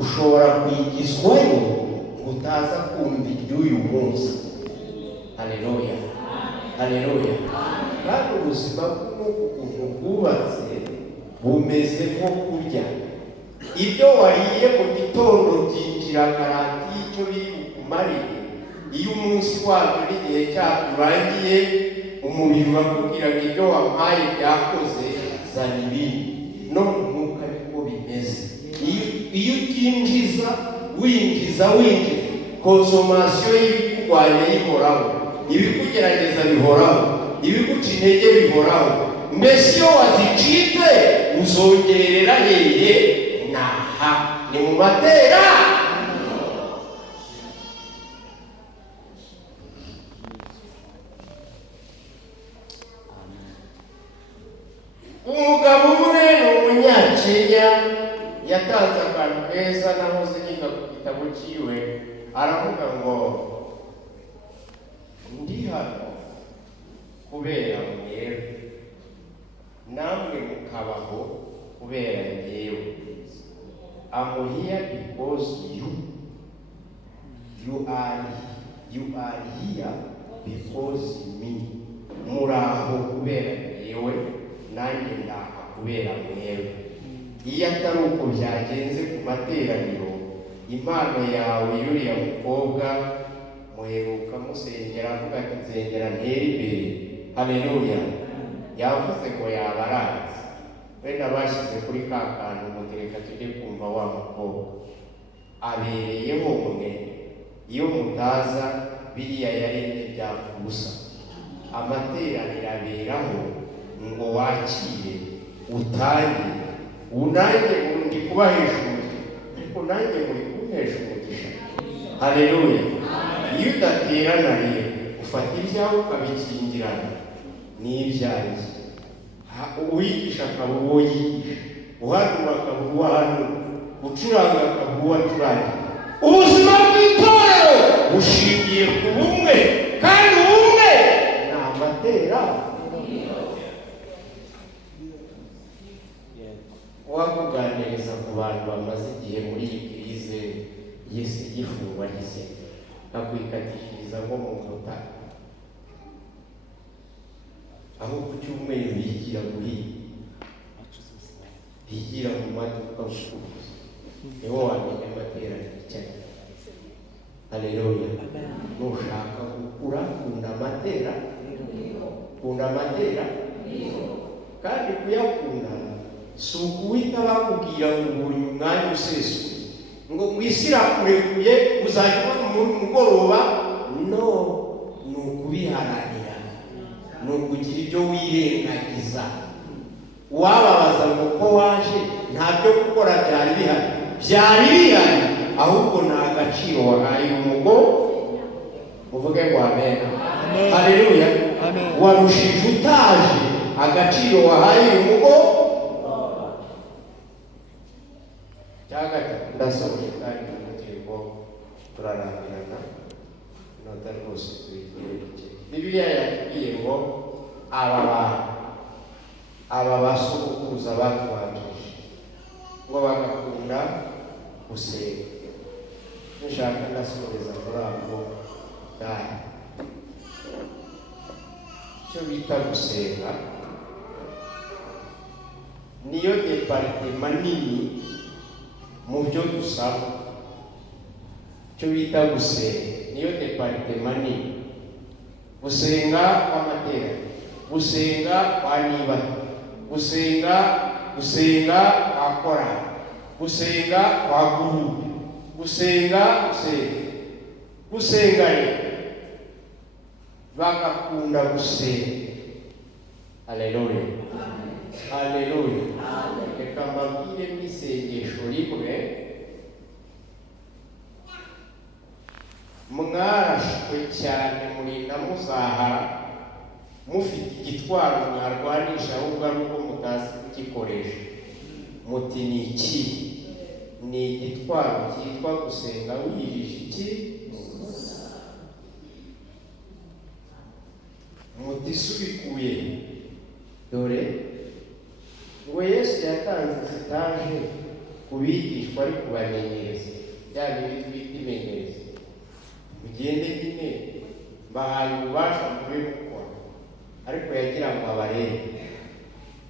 ushobora kwigizwayo utaza kumva iby'uyu munsi. Haleluya, haleluya. Kandi ubuzima bw'umuntu bwubatse bumeze nko kurya. Ibyo wariye mu gitondo byinjira garanti y'icyo biri bukumariye. Iyo umunsi wabyo n'igihe cyakurangiye, umubiri urakubwira ngo ibyo wampaye byakoze, zana ibindi. No mu mwuka niko bimeze. Iyo utinjiza winjiza konsomasiyo y'ibikugwanya yihoraho, ibikugerageza bihoraho, ibiguca intege bihoraho. Mbese iyo wazicitse uzongerera hehe? Naha ni mu matera. Umugabo umwe ni umunyakenya yatanze akantu keza, nahoze niga ku gitabo cyiwe. Aravuga ngo ndi hano kubera mwebwe, namwe mukabaho kubera njyewe. I'm here because you are here because me. Muraho kubera njyewe, nanjye ndaha kubera mwebwe. Iyo atari uko byagenze ku materaniro, impano yawe y'uriya mukobwa muheruka musengera avuga ati nsengera ntere imbere. Haleluya. Yavuze ngo yabaranze, wenda bashyize kuri ka kantu mutereka tujye kumva wa mukobwa abereyeho mwe. Iyo mutaza biriya yarinde byakubusa. Amateraniro aberaho ngo wakire utange. Unange ndi kubahishuje, ariko nanjye muri kuntesha umugisha. Haleluya. Iyo udaterana rero ufata ibyawe ukabikingirana n'ibyanjye. Uwigisha akabura uwo yigisha, uhanura akabura uwo ahanura, ucuranga akabura uwo acuranga. Ubuzima bw'itorero bushingiye ku bumwe, kandi ubumwe ni amatera. Wakuganiriza ku bantu bamaze igihe muri iyi krize y'ifungwa ry'iseta, akwikatishiriza nko mu nkuta, aho ku cyumweru bigira bigira mu maduka gucuruza, niho wamenya amateraniro cyane. Haleluya. Nushaka gukura, kunda amatera, kandi kuyakunda si ukuhita bakubwira ngo ubonye umwanya usesuye ngo mwisira kurekuye uzajya ubona umugoroba. No, ni ukubiharanira, ni ukugira ibyo wirengagiza. Wababaza ngo ko waje ntabyo gukora byari bihari, ahubwo ni agaciro wahaye umugore. Muvuge ngo amen. Haleluya. Warushije utaje agaciro wahaye umugore. Ndasohoye kandi umutirwa turarangirana nota rwose turigiye. Bibiliya yatubwiye ngo aba basokuruza batubanjije ngo bagakunda gusenga. Nshaka ndasoreza muri abo dai icyo bita gusenga niyo departema nini mu byo dusaba. Icyo bita gusenga niyo departema nini. Gusenga kw'amateraniro, gusenga kwa nibata, gusenga kwa korali, gusenga kwa gurupe, gusenga bagakunda gusenga. Haleluya, haleluya. Reka mbabwire n'isengesho rimwe. Mwarashwe cyane murinda muzahara, mufite igitwaro mwarwanisha ahubwo ari uko mutazi kugikoresha. Muti ni iki? Ni igitwaro cyitwa gusenga wiyirije iki? Muti subikuye. Dore ngo Yesu yatanze sitaje kubigishwa ari kubamenyereza bya bindi twita imenyereza. Mugende nyine mbahaye ububasha mube gukora, ariko yagira ngo abarebe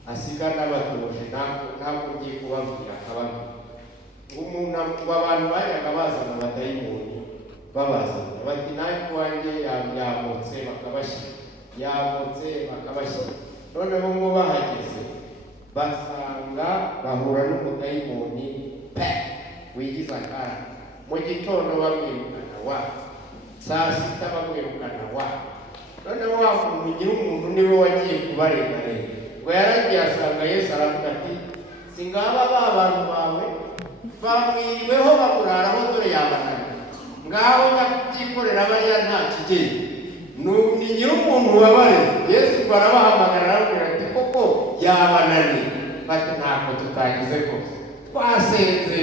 asiga n'abatuje ntabwo ugiye kubabwira akababwira. Umuntu abantu bajyaga bazana abadayimoni babazana bati nawe iwanjye yamutse bakabashyira, yamutse bakabashyira. Noneho ngo bahageze basanga bahura n'umudayimoni wigize akara. Mu gitondo bamwirukana wa, saa sita bamwirukana wa. Noneho wa muntu nyiri umuntu niwe wagiye kubarenganira. Ngo yaragiye asanga Yesu aravuga ati singaba ba bantu bawe bamwiriweho bakuraraho dore yabananiye, ngaho nyabyikorera bariya nta kigeni. Ni nyiri umuntu wabareze. Yesu barabahamagara arababwira ati koko yabananiye. Bati ntabwo tutagize rwose twasenze.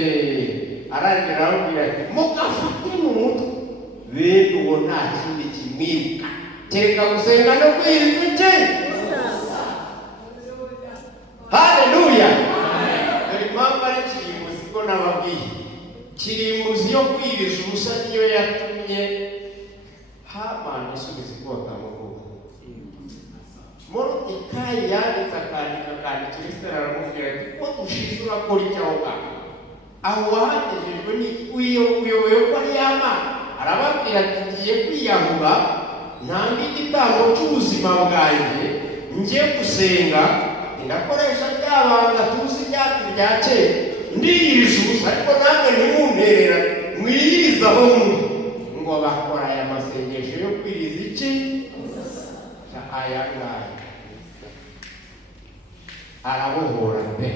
Arangira arababwira ati mugafate mu mutwe, bene uwo nta kindi kimwibuka kereka gusenga no kwiriza icye. Haleluya! Dore impamvu ari kirimbuzi ko nababwiye. Kirimbuzi yo kwiriza ubusa niyo yatumye Hamani asubiza ikota mu rugo. Moridekayi yanditse akandika Esiteri aramubwira ati ko dushize urakora iki aho ngaho? Aho wahagejejwe uyoboye ko ari Hamani. Arababwira ati ngiye kwiyahura ntange igitambo cy'ubuzima bwanjye, njye gusenga, ndakoresha ryabanga tuzi ryacu rya kera, ndiyiriza ubusa, ariko namwe ntimunterera mwiyiriza aho muri. Ngo bakora aya masengesho yo kwiriza iki? Aya ngaya arabohora pe.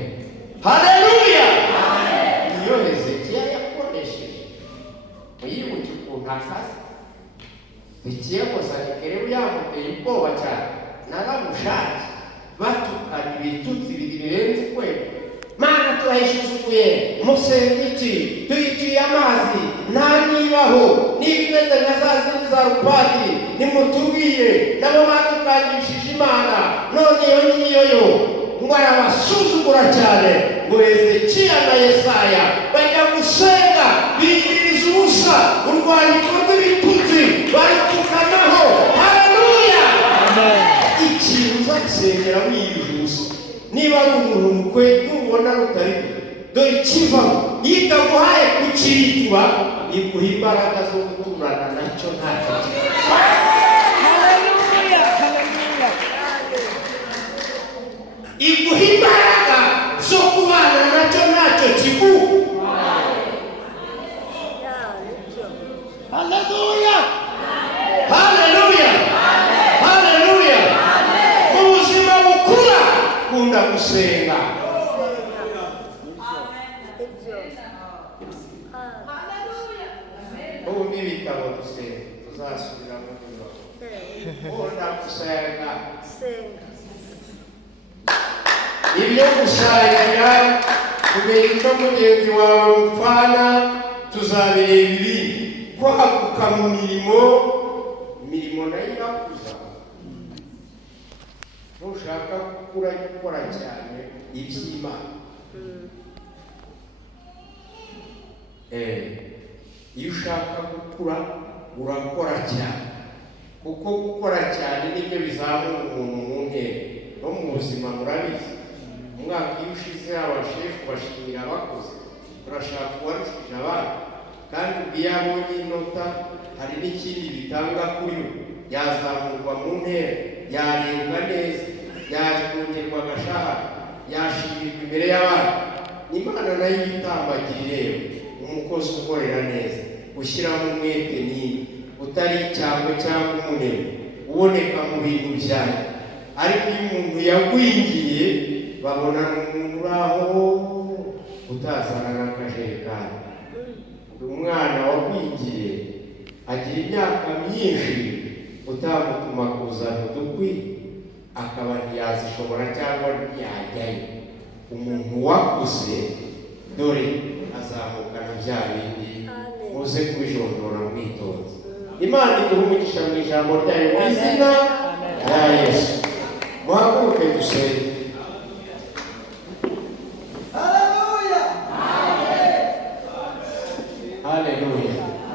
Haleluya! Niyo Hezekiya yakoresheje. Muyibuke ukuntu akaze. Hezekiya gusa Senakeribu yamuteye ubwoba cyane, naramushatse batukana ibitutsi birenze ukwezi. Mana turayisuzuguye, musenga iki? Tuyiciye amazi nta nibaho, n'ibimeze nka za zindi za rupadiri nimutubwire. Nabo batukangishije Imana, none iyo ngiyo yo ngo arabasuzugura cyane. Ngo Hezekiya na Yesaya bajya gusenga biyiriza ubusa, urwandiko rw'ibitutsi baritukanaho. Haleluya! Ikintu uzasengera wiyiriza ubusa, niba ari umuntu kwe nubona rutari dore ikivamo, yitaguhaye kukiritwa iguha imbaraga zo guturana nacyo ntacyo kibazo. Haleluya! Haleluya! Iguha imbaraga zo kubana nacyo ntacyo kiguha. Haleluya! Haleluya! Haleluya! Mu buzima bukura kunda gusenga. Ubu n'ibitabo dusenga tuzasubiramo niba ukunda gusenga. Ibyo gusangira kumenya icyo mugenzi wawe mupfana tuzabireba ibindi. Kwaguka mu mirimo nayo irakuza. Ntushaka gukura gukora cyane iby'Imana. Iyo ushaka gukura urakora cyane, kuko gukora cyane nibyo bizamura umuntu mu ntera. No mu buzima murabizi, umwaka iyo ushize abashefu bashimira abakoze, turashaka uwarushije abandi. Kandi ubwo abonye inota hari n'ikindi bitanga kuri we, yazamurwa mu ntera, yarebwa neza, yakongerwa agashahara, yashimirwa imbere y'abandi. Imana nayo yitambagira umukozi ukorera neza, ushyiramo umwete n'indi, utari icyangwe cyangwa umunebwe, uboneka mu bintu byawe. Ariko iyo umuntu yagwingiye babona umuntu uraho utazana n'akajerekani. Umwana wagwingiye agira imyaka myinshi, utamutuma kuzana udukwi akaba ntiyazishobora cyangwa ntiyajyayo. Umuntu wakuze dore azamukana bya bindi, muze kubijondora mwitonze. Imana iduha umugisha mu ijambo ryayo mu izina rya Yesu. Muhaguruke dusenge. Haleluya! Haleluya.